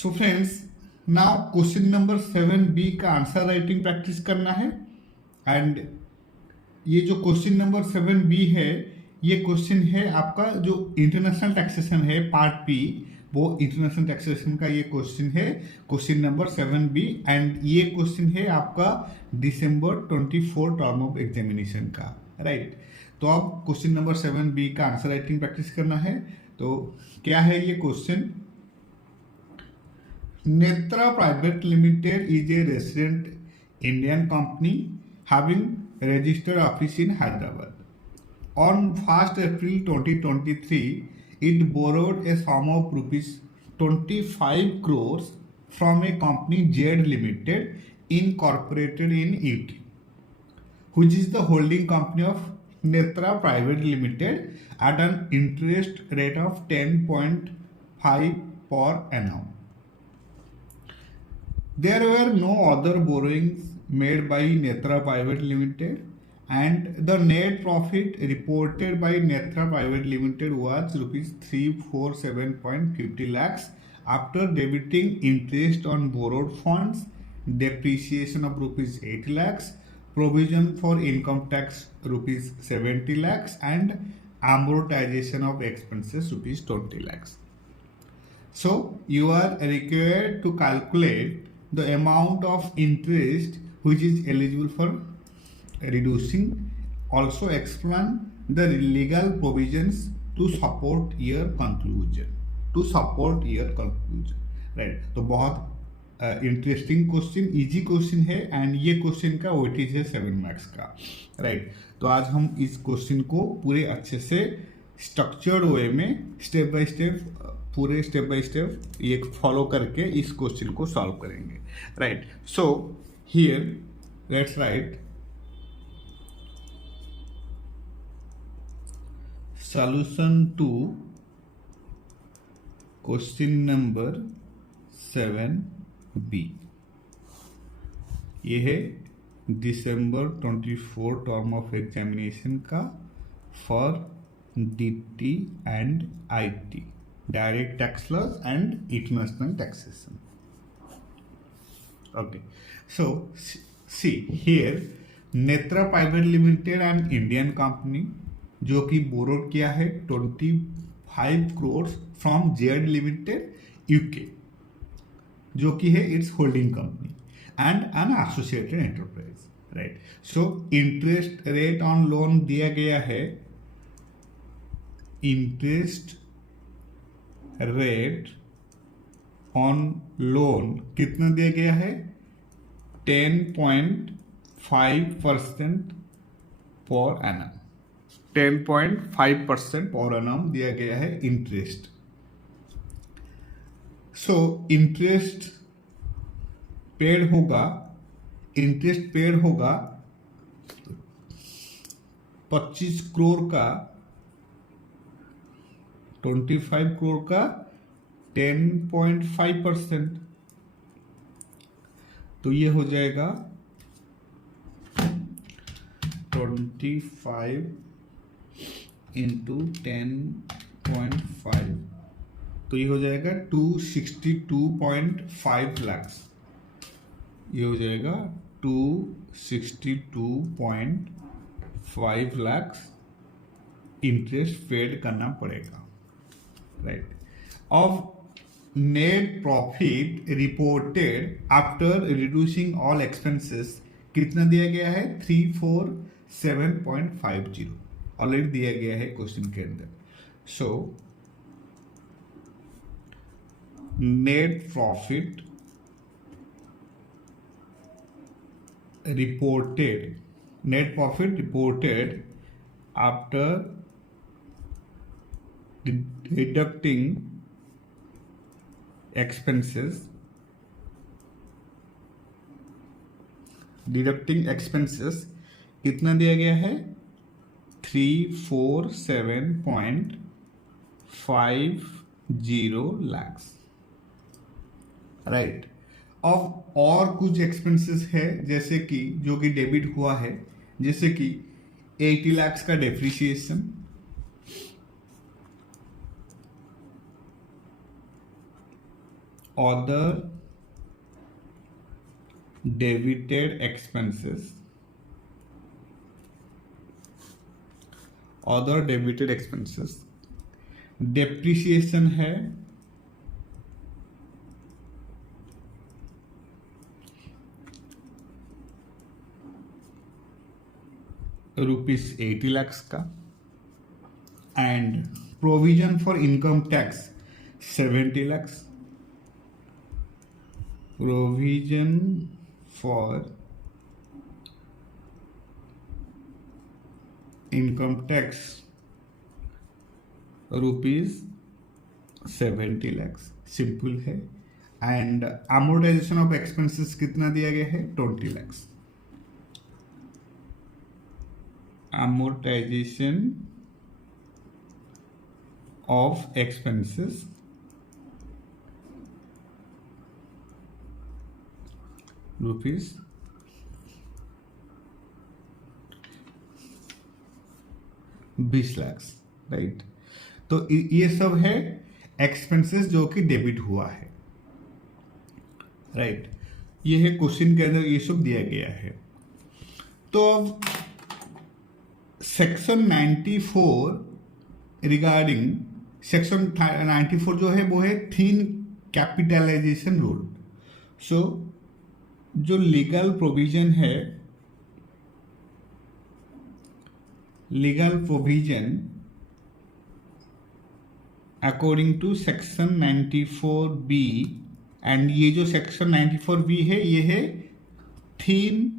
So friends, now question number 7B का answer writing practice करना है। एंड ये जो क्वेश्चन नंबर 7B है, ये क्वेश्चन है आपका जो इंटरनेशनल टैक्सेशन है पार्ट पी, वो इंटरनेशनल टैक्सेशन का ये क्वेश्चन है, क्वेश्चन नंबर 7B। एंड ये क्वेश्चन है आपका दिसंबर 24 टर्म ऑफ एग्जामिनेशन का, राइट। तो अब क्वेश्चन नंबर 7B का आंसर राइटिंग प्रैक्टिस करना है। तो क्या है ये question? Netra Private Limited is a resident Indian company having registered office in Hyderabad. On 1st April 2023, it borrowed a sum of rupees 25 crores from a company Z Limited incorporated in UT, which is the holding company of Netra Private Limited at an interest rate of 10.5 per annum. There were no other borrowings made by Netra Private Limited, and the net profit reported by Netra Private Limited was rupees 347.50 lakhs after debiting interest on borrowed funds, depreciation of rupees 8 lakhs, provision for income tax rupees 70 lakhs, and amortization of expenses rupees 20 lakhs. So you are required to calculate the amount of interest which is eligible for reducing. Also explain the legal provisions to support your conclusion. Right. तो बहुत interesting question, easy question है। And ये question का weightage है 7 marks का, right. तो आज हम इस क्वेश्चन को पूरे अच्छे से स्ट्रक्चर्ड वे में स्टेप बाय स्टेप ये फॉलो करके इस क्वेश्चन को सॉल्व करेंगे, right. So here let's write solution to question number 7B। ये है दिसंबर 24 टर्म ऑफ एग्जामिनेशन का for DT and IT, direct tax laws and international taxation. Okay, so see here Netra Private Limited and Indian company जो कि borrowed किया है 25 crores from Z Limited UK, जो कि है it's holding company and N associated enterprise, right. So interest rate on loan दिया गया है, इंटरेस्ट रेट ऑन लोन कितना दिया गया है? 10.5% पर एनम, 10.5% पर एनम दिया गया है इंटरेस्ट। सो इंटरेस्ट पेड होगा 25 करोड़ का, 25 करोड़ का 10.5%, तो ये हो जाएगा 25 इंटू 10.5, तो ये हो जाएगा 262.5 lakhs। ये हो जाएगा 262.5 lakhs इंटरेस्ट पेड करना पड़ेगा, right. Of net profit reported after reducing all expenses कितना दिया गया है? 347.50 ऑलरेडी दिया गया है क्वेश्चन के अंदर। So net profit reported after deducting expenses कितना दिया गया है? 347.50 lakhs, राइट। अब और कुछ एक्सपेंसेस है जैसे कि जो कि डेबिट हुआ है, जैसे कि 80 lakhs का depreciation, other debited expenses, other debited expenses, depreciation है ₹80 lakhs का, and provision for income tax 70 lakhs, provision for income tax ₹70 lakhs, simple है। एंड अमोर्टाइजेशन ऑफ एक्सपेंसेस कितना दिया गया है? 20 lakhs। amortization of expenses rupees 20 lakhs, right. तो ये सब है एक्सपेंसेस जो कि डेबिट हुआ है, राइट। ये है क्वेश्चन के अंदर ये सब दिया गया है। तो अब सेक्शन 94 रिगार्डिंग सेक्शन 94 जो है वो है थिन कैपिटलाइजेशन रूल। सो जो लीगल प्रोविजन है, legal provision according to section 94B, and ये जो सेक्शन 94B है ये है thin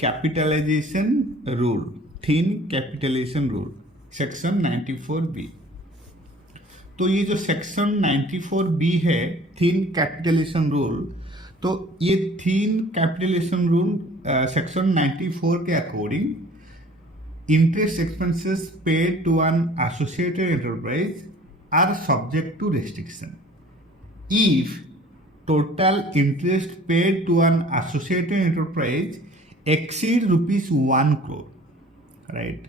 capitalisation rule, thin capitalisation rule section 94B। तो ये जो सेक्शन 94B है थिन कैपिटलाइजेशन रूल, तो ये थिन कैपिटलाइजेशन रूल सेक्शन 94 के according interest expenses paid to an associated enterprise are subject to restriction if total interest paid to an associated enterprise exceed ₹1 crore, right?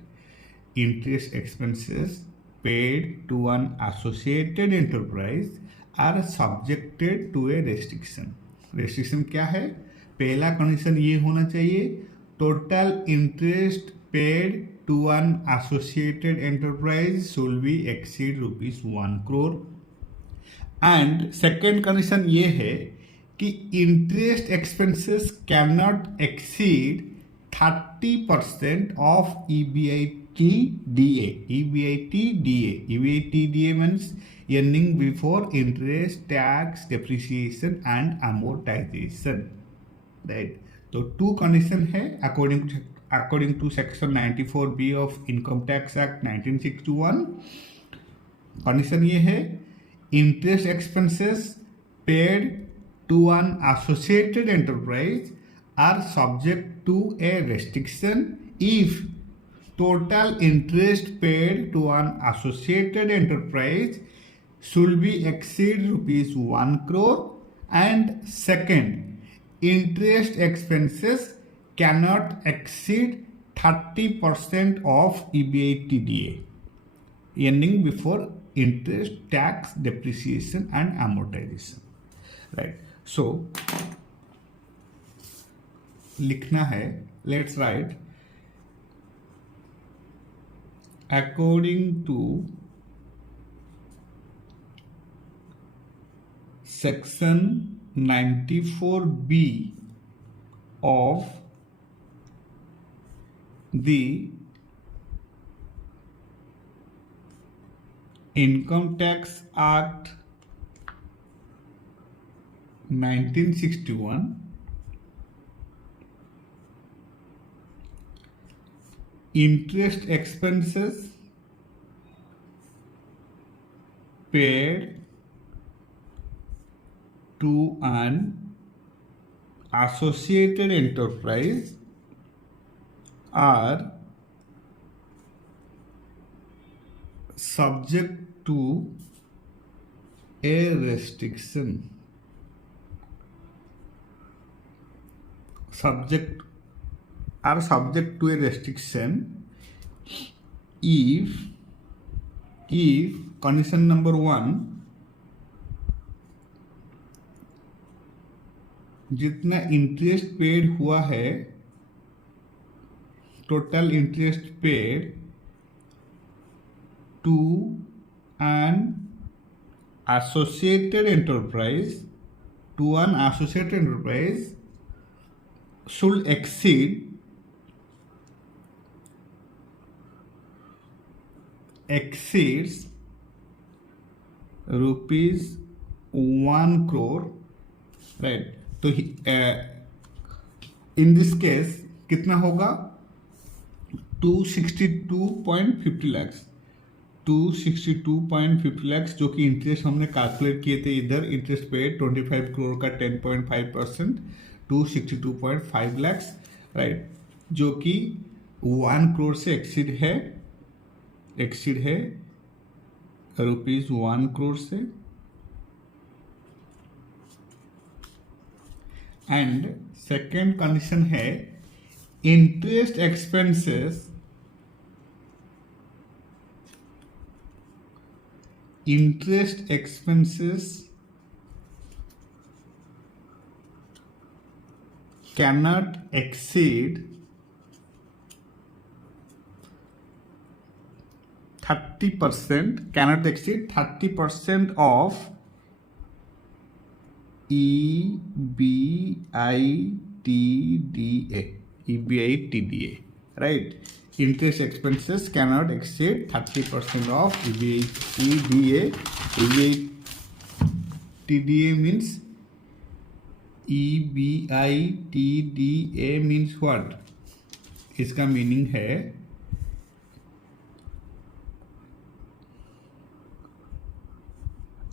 Interest expenses paid to an associated enterprise are subjected to a restriction. Restriction क्या है? पहला condition ये होना चाहिए, total interest paid to an associated enterprise should be exceed ₹1 crore. And second condition ये है कि interest expenses can not exceed 30% of EBIT DA। EBIT DA means earning before interest, tax, depreciation and amortization, right. तो two condition है according to section 94B of income tax act 1961। Condition ये है, interest expenses paid to an associated enterprise are subject to a restriction if total interest paid to an associated enterprise should be exceed ₹1 crore, and second, interest expenses cannot exceed 30% of EBIT DA earning before interest, tax, depreciation and amortization, right? So लिखना है, let's write according to section 94B of the Income Tax Act 1961, interest expenses paid to an associated enterprise are subject to a restriction, subject to a restriction if condition number 1, जितना interest paid हुआ है, total interest paid to an associated enterprise should exceeds rupees 1 crore, right. तो in this case कितना होगा? 262.50 lakhs, 262.50 lakhs, जो कि interest हमने calculate किए थे इधर। इंटरेस्ट पे 25 करोड़ का 10.5%, 262.5 lakhs, राइट, जो कि 1 करोड़ से एक्सीड है रुपीज 1 करोड़ से। एंड सेकेंड कंडीशन है interest expenses cannot exceed 30% of EBITDA, right? Interest expenses cannot exceed 30% of EBITDA. EBITDA means EBITDA means what? इसका मीनिंग है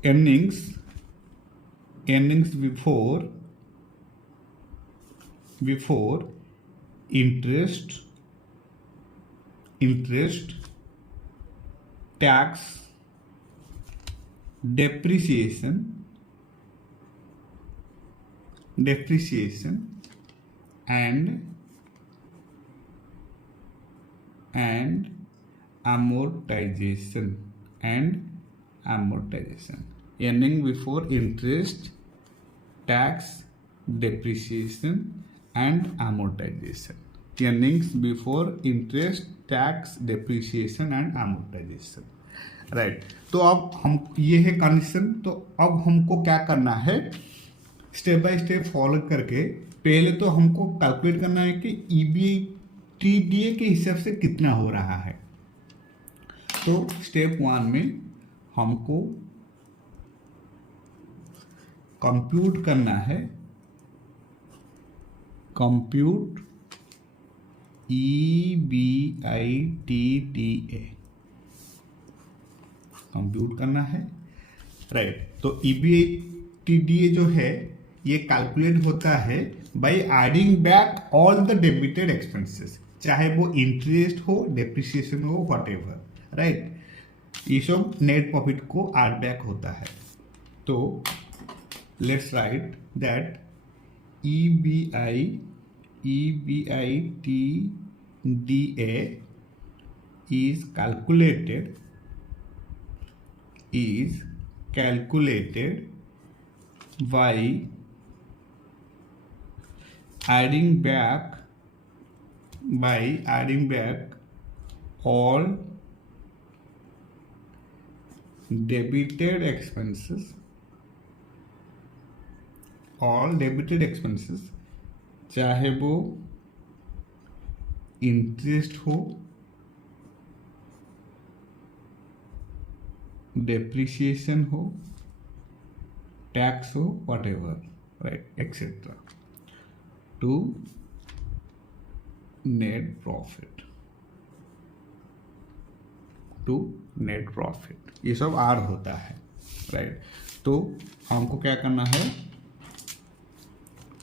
earnings before interest, tax, depreciation and amortization. Earning before interest, tax, depreciation and amortization. Earnings before interest, tax, depreciation and amortization, right. तो अब हम ये है condition. तो अब हमको क्या करना है, स्टेप बाय स्टेप फॉलो करके पहले तो हमको कैलकुलेट करना है कि EBITDA के हिसाब से कितना हो रहा है। तो स्टेप 1 में हमको कंप्यूट करना है, कंप्यूट EBITDA कंप्यूट करना है, राइट। तो EBITDA जो है ये कैलकुलेट होता है by adding back all the debited expenses, चाहे वो इंटरेस्ट हो, डेप्रिसिएशन हो, व्हाटएवर, राइट। ये सब नेट प्रॉफिट को ऐड बैक होता है। तो let's write that EBITDA is calculated by adding back all debited expenses, चाहे वो इंटरेस्ट हो, डेप्रिसिएशन हो, टैक्स हो, whatever, right, etcetera, to net profit, ये सब आर होता है, राइट। तो हमको क्या करना है,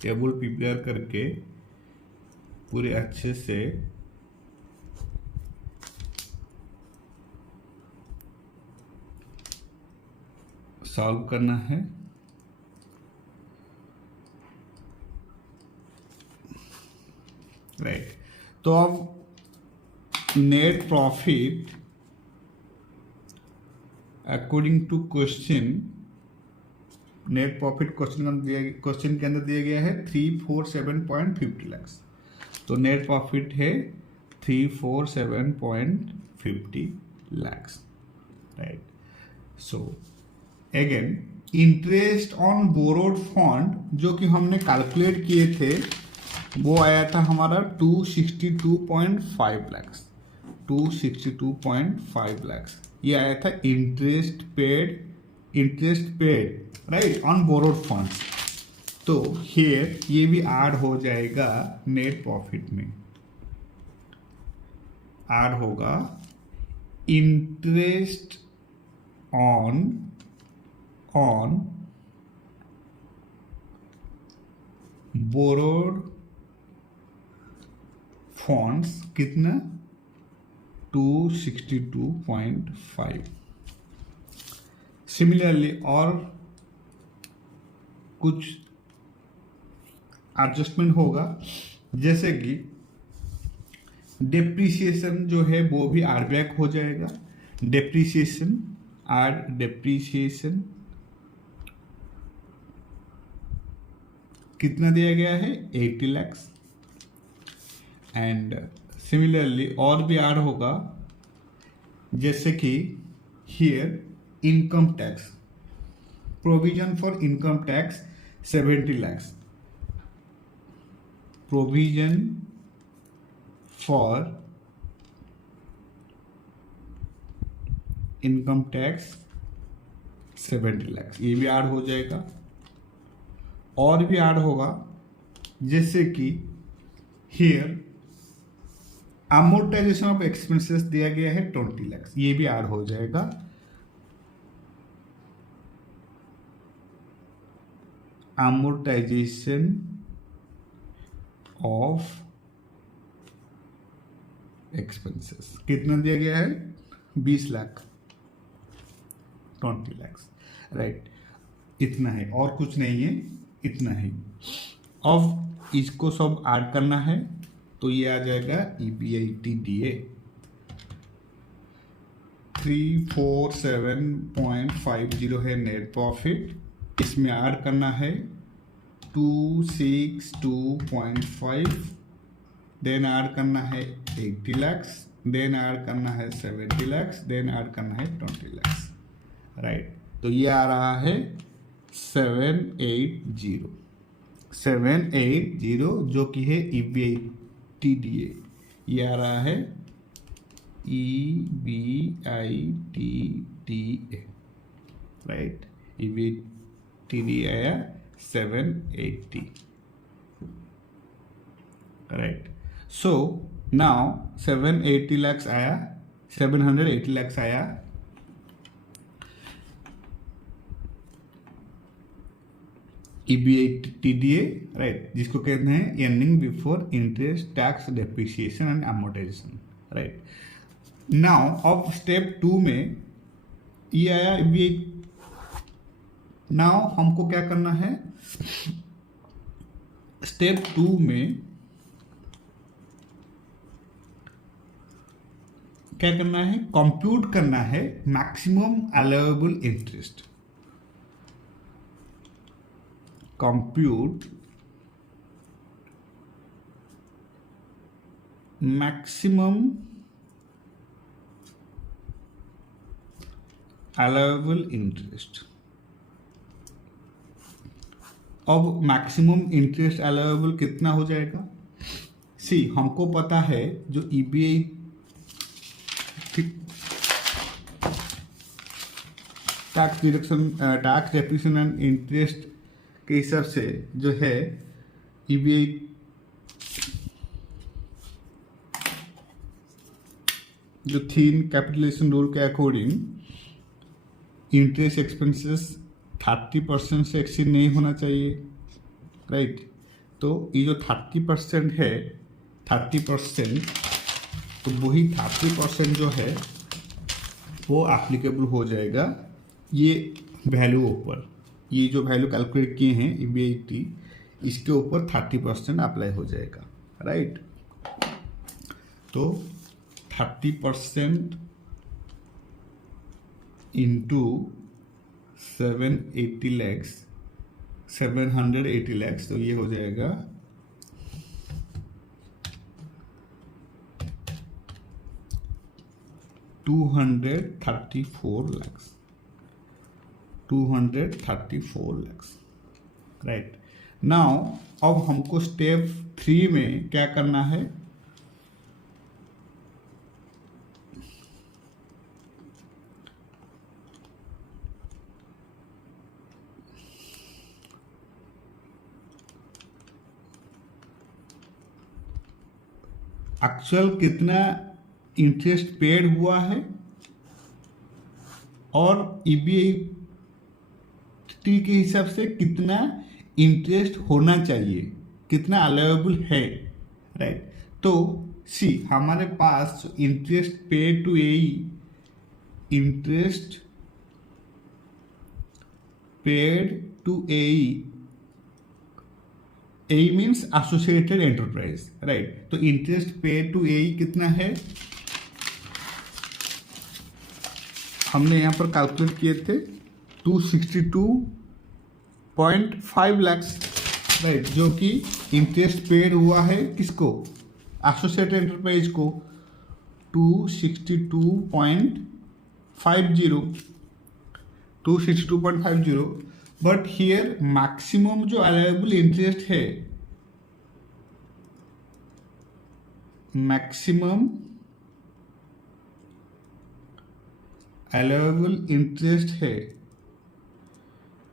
टेबल प्रिपेयर करके पूरे अच्छे से सॉल्व करना है, राइट। तो अब net profit according to question, net profit question के अंदर दिया गया है 347.50 lakhs। तो नेट प्रॉफिट है 347.50 lakhs, right. So again interest on borrowed fund जो कि हमने कैलकुलेट किए थे वो आया था हमारा 262.5 lakhs, 262.5 lakhs। ये आया था interest paid right on borrowed funds. तो हियर ये भी ऐड हो जाएगा नेट प्रॉफिट में, ऐड होगा इंटरेस्ट ऑन बोरोड फंड्स कितना 262.5। सिमिलरली और कुछ एडजस्टमेंट होगा, जैसे कि डेप्रीसिएशन जो है वो भी एड बैक हो जाएगा। डेप्रीसिएशन कितना दिया गया है 80 lakhs। एंड सिमिलरली और भी ऐड होगा, जैसे कि here income tax, provision for income tax 70 lakhs, provision for income tax 70 lakhs, ये भी ऐड हो जाएगा। और भी ऐड होगा, जैसे कि हियर अमोर्टाइजेशन ऑफ एक्सपेंसेस दिया गया है 20 lakhs, ये भी ऐड हो जाएगा। अमोर्टाइजेशन ऑफ एक्सपेंसेस कितना दिया गया है 20 लाख, 20 lakhs, राइट। इतना है और कुछ नहीं है, इतना ही। अब इसको सब ऐड करना है तो ये आ जाएगा EBITDA 347.50 है नेट प्रॉफिट। इसमें ऐड करना है 262.5, देन ऐड करना है 80 lakhs, देन ऐड करना है 70 lakhs, देन ऐड करना है 20 lakhs, राइट। तो ये आ रहा है 780 जो कि है EBITDA। ये आ रहा है EBITDA, राइट। EBITDA आया 780, राइट। सो नाउ 780 lakhs आया, 780 lakhs आया। EBITDA, राइट, जिसको कहते हैं earning before interest tax depreciation and amortisation, right. Now अब स्टेप 2 में ये आया EBITDA। नाउ हमको क्या करना है, स्टेप 2 में क्या करना है, कंप्यूट करना है maximum allowable interest. Compute maximum allowable interest. अब मैक्सिमम इंटरेस्ट अलाउएबल कितना हो जाएगा, सी हमको पता है जो EBA tax deduction, tax depreciation and interest के हिसाब से जो है EBA जो थीन कैपिटलाइजेशन रूल के अकॉर्डिंग इंटरेस्ट एक्सपेंसेस 30% से एक्सीड नहीं होना चाहिए, राइट। तो ये जो 30% है, 30%, तो वही 30% जो है वो एप्लीकेबल हो जाएगा ये वैल्यू ऊपर, ये जो वैल्यू कैलकुलेट किए हैं EBITDA, इसके ऊपर 30% अप्लाई हो जाएगा, राइट। तो 30% इंटू 780 लैक्स, तो ये हो जाएगा 234 लैक्स, राइट। नाउ अब हमको स्टेप 3 में क्या करना है, एक्चुअल कितना इंटरेस्ट पेड हुआ है और ईबीटी के हिसाब से कितना इंटरेस्ट होना चाहिए, कितना अलाउएबल है, राइट। तो सी हमारे पास interest paid to AE, interest paid to AE, AE means associated enterprise, right. तो इंटरेस्ट पेड टू एई कितना है, हमने यहाँ पर कैलकुलेट किए थे 262.5 लैक्स, राइट, जो कि इंटरेस्ट पेड हुआ है किसको, एसोसिएटेड एंटरप्राइज को 262.50, बट हियर मैक्सिमम जो अलाउएबल इंटरेस्ट है, मैक्सिमम अलाउएबल इंटरेस्ट है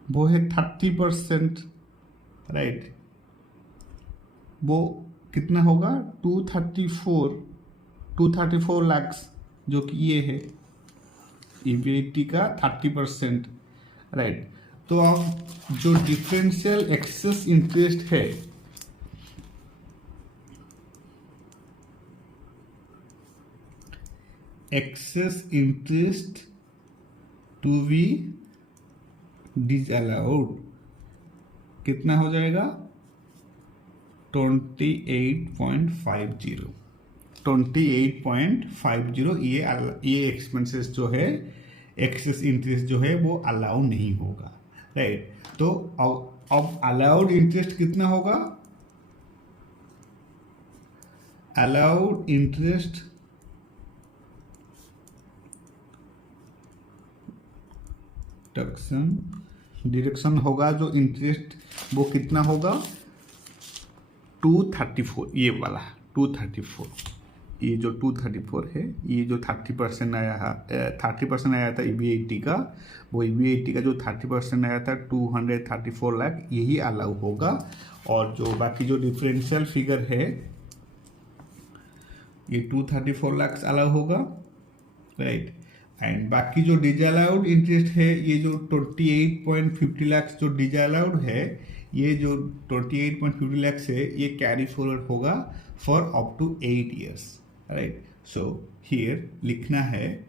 वो है 30%, राइट। वो कितना होगा 234 लैक्स, जो कि ये है ईबीटी का 30%, राइट। तो अब जो डिफरेंशियल एक्सेस इंटरेस्ट है, excess interest to be disallowed कितना हो जाएगा 28.50, ये एक्सपेंसेस जो है, एक्सेस इंटरेस्ट जो है वो अलाउ नहीं होगा, राइट। तो अब अलाउड इंटरेस्ट कितना होगा, अलाउड इंटरेस्ट डिडक्शन होगा, जो इंटरेस्ट वो कितना होगा 234, ये वाला 234, ये जो 234 है, ये जो 30% आया था ईबीटी का, वो ईबीटी का जो 30% आया था 234 लाख, यही अलाउ होगा। और जो बाकी जो डिफरेंशियल फिगर है ये 234 लाख अलाउ होगा, राइट। एंड बाकी जो डिसअलाउड इंटरेस्ट है, ये जो 28.50 लाख जो डिसअलाउड है, ये जो 28.50 लाख है, ये कैरी फॉरवर्ड होगा for up to 8 years, right. So here लिखना है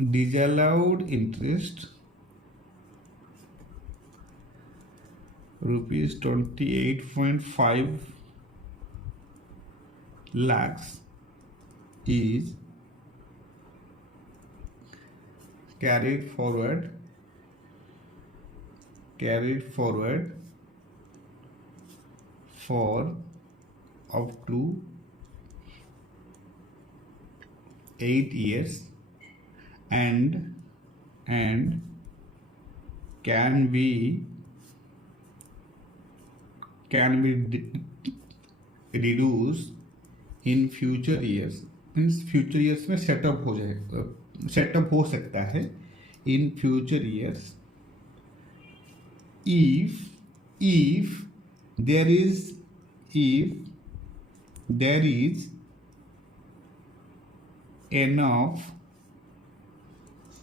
disallowed interest rupees 28.5 lakhs is carried forward for up to 8 years and can be reduced in future years, means future years में setup हो सकता है in future years if there is enough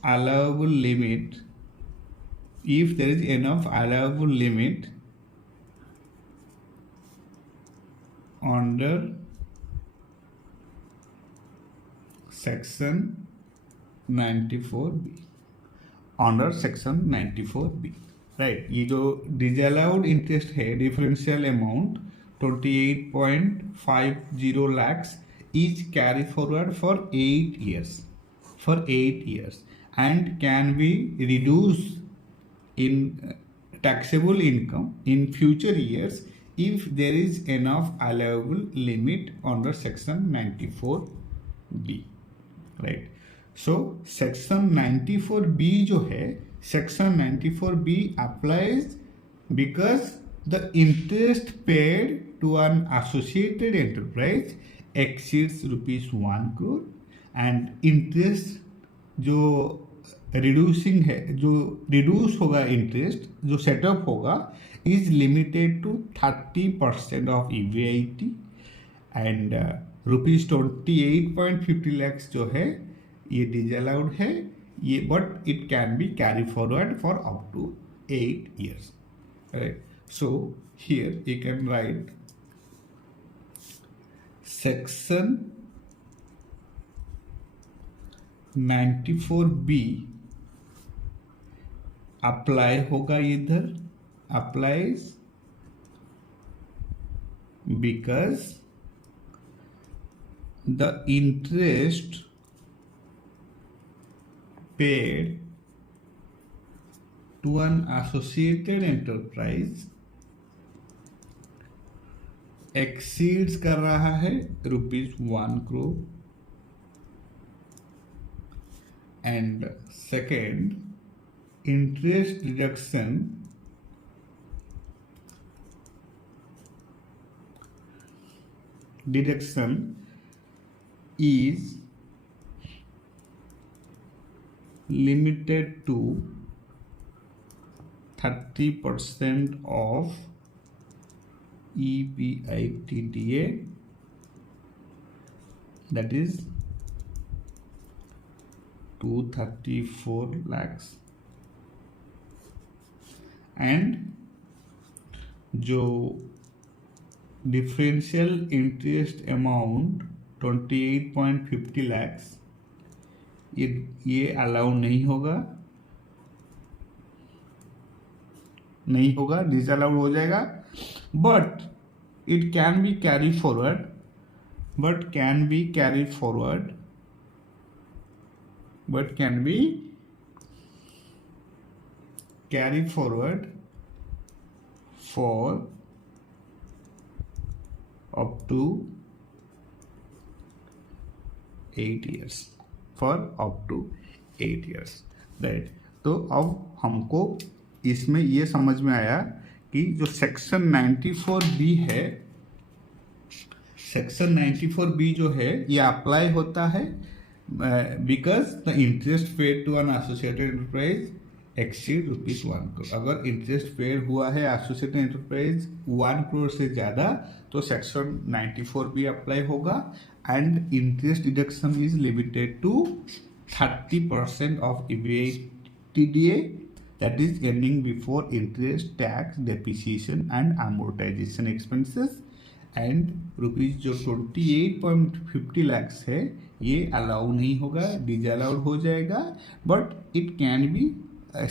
allowable limit, if there is enough allowable limit under section 94B, under section 94B, right. ये जो disallowed interest है differential amount 28.50 lakhs is carry forward for 8 years, and can be reduced in taxable income in future years if there is enough allowable limit under section 94B, right. So section 94B जो है, section 94B applies because the interest paid to an associated enterprise exceeds rupees 1 crore and interest जो reducing है, जो reduce होगा interest जो setup होगा is limited to 30% of EBIT and rupees 28.50 lakhs जो है ये डिसअलाउड है ये, but it can be carry forward for up to 8 years, right. So here you can write section 94B apply होगा इधर, applies because the interest paid to an associated enterprise exceeds कर रहा है ₹1 crore and second interest deduction is limited to 30% of EBITDA, that is 234 lakhs, and जो differential interest amount 28.50 lakhs ये allow नहीं होगा, disallowed हो जाएगा, but it can be carry forward, for up to 8 years, right. तो अब हमको इसमें ये समझ में आया कि जो सेक्शन 94B है, सेक्शन 94B जो है ये अप्लाई होता है because the interest paid to an associated enterprise exceed ₹1 crore। अगर इंटरेस्ट पेड हुआ है एसोसिएटेड एंटरप्राइज 1 crore से ज़्यादा तो सेक्शन 94B अप्लाई होगा and interest deduction is limited to 30% of EBITDA, that is earning before interest, tax, depreciation and amortization expenses, and rupees जो 28.50 lakhs है ये अलाउ नहीं होगा, डिसअलाउड हो जाएगा, but it can be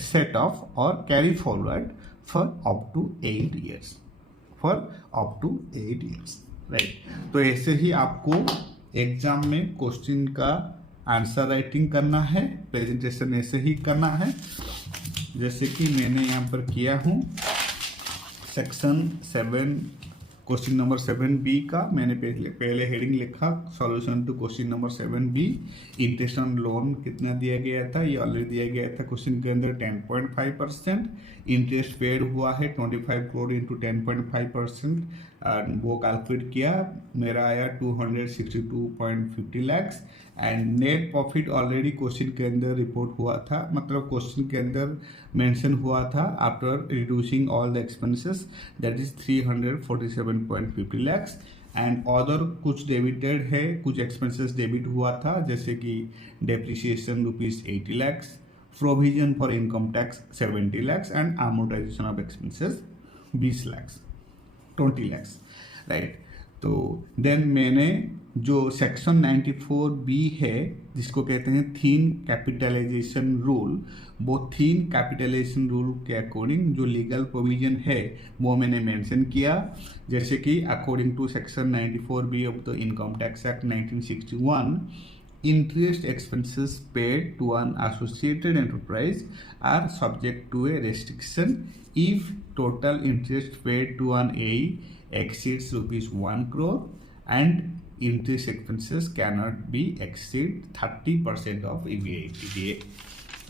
set off और carry forward for up to 8 years, right. तो ऐसे ही आपको एग्जाम में क्वेश्चन का आंसर राइटिंग करना है, प्रेजेंटेशन ऐसे ही करना है जैसे कि मैंने यहाँ पर किया हूँ। सेक्शन 7 क्वेश्चन नंबर 7B का मैंने पहले हेडिंग लिखा solution to question number 7B। Interest on loan कितना दिया गया था, ये ऑलरेडी दिया गया था क्वेश्चन के अंदर 10.5%। इंटरेस्ट पेड हुआ है 25 crore इंटू 10.5%, वो कैलकुलेट किया, मेरा आया 262.50 lakhs। And net profit already question के अंदर रिपोर्ट हुआ था, मतलब क्वेश्चन के अंदर मेंशन हुआ था after reducing all the expenses, that is 347.50 lakhs। And other कुछ डेबिटेड है, कुछ एक्सपेंसेस डेबिट हुआ था जैसे कि depreciation ₹80 lakhs, provision for income tax 70 lakhs and amortization of expenses 20 lakhs, 20 lakhs, right. तो देन मैंने जो सेक्शन 94B है जिसको कहते हैं थीन कैपिटलाइजेशन रूल, वो थीन कैपिटलाइजेशन रूल के अकॉर्डिंग जो लीगल प्रोविजन है वो मैंने मेंशन किया। जैसे कि according to section 94B of the income tax act 1961, interest expenses paid to an associated enterprise are subject to a restriction if total interest paid to an AE exceeds rupees 1 crore and interest expenses cannot be exceed 30% of EBITDA,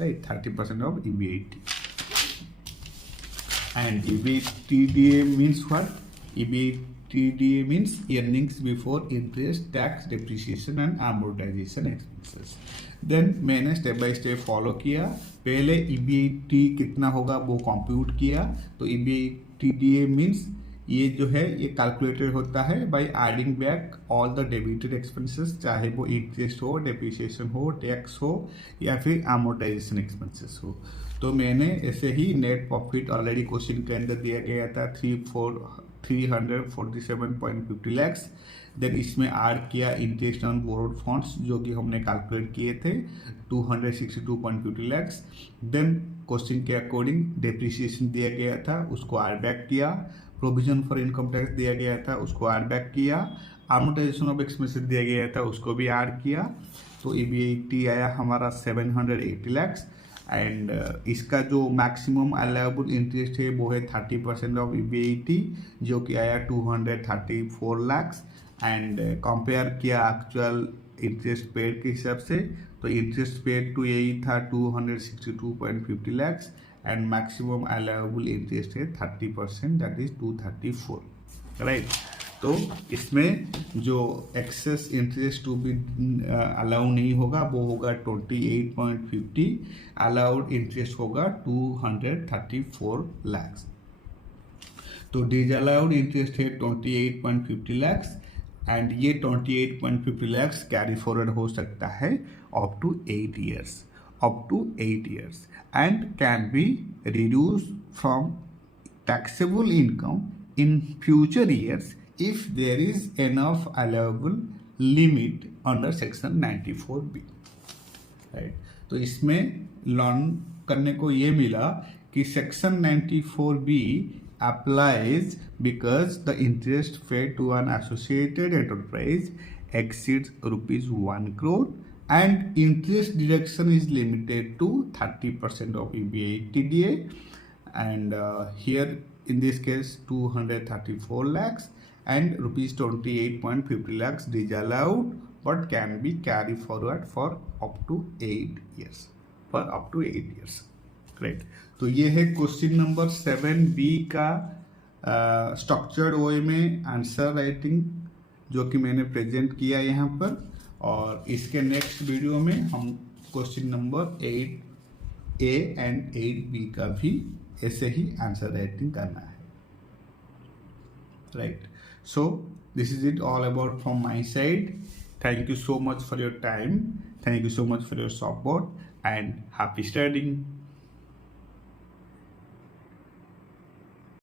right? 30% of EBITDA. And EBITDA means what? EBITDA means earnings before interest, tax, depreciation and amortization expenses. Then मैंने step by step follow किया। पहले EBIT कितना होगा वो compute किया। तो EBITDA means ये जो है ये कैलकुलेटेड होता है by adding back all the debited expenses, चाहे वो इंटरेस्ट हो, डेप्रिसिएशन हो, टैक्स हो या फिर अमोर्टाइजेशन एक्सपेंसेस हो। तो मैंने ऐसे ही नेट प्रॉफिट ऑलरेडी क्वेश्चन के अंदर दिया गया था 347.50 लैक्स। देन इसमें ऐड किया इंटरेस्ट ऑन बोरोड फंड्स जो कि हमने कैलकुलेट किए थे 262.50 लैक्स। देन क्वेश्चन के अकॉर्डिंग डेप्रिसिएशन दिया गया था उसको ऐड बैक किया, प्रोविजन फॉर इनकम टैक्स दिया गया था उसको ऐड बैक किया, अमोर्टाइजेशन ऑफ एक्सपेंसेस दिया गया था उसको भी ऐड किया। तो EBIT आया हमारा 780 लैक्स। एंड इसका जो मैक्सिमम अलाउबल इंटरेस्ट है वो है 30% ऑफ EBIT जो कि आया 234 लैक्स। एंड कंपेयर किया एक्चुअल इंटरेस्ट पेड के हिसाब से, तो इंटरेस्ट पेड टू यही था 262.50 lakhs and maximum allowable interest है 30%, दैट इज 234, राइट। तो इसमें जो एक्सेस इंटरेस्ट टू भी अलाउ नहीं होगा वो होगा 28.50, अलाउड इंटरेस्ट होगा 234 लैक्स। तो डिसअलाउड इंटरेस्ट है 28.50 लैक्स एंड ये 28.50 लैक्स कैरी फॉरवर्ड हो सकता है up to 8 years and can be reduced from taxable income in future years if there is enough allowable limit under section 94B, right. तो इसमें लर्न करने को ये मिला कि section 94B applies because the interest paid to an associated enterprise exceeds rupees 1 crore and interest deduction is limited to 30% of EBITDA, and here in this case 234 lakhs and rupees 28.50 lakhs disallowed but can be carried forward for up to 8 years, right. तो ये है question number 7B का structured way में answer writing जो कि मैंने present किया यहाँ पर। और इसके नेक्स्ट वीडियो में हम question number 8A and 8B का भी ऐसे ही आंसर राइटिंग करना है, right. So this is it all about from my side. Thank you so much for your time, thank you so much for your support and happy studying.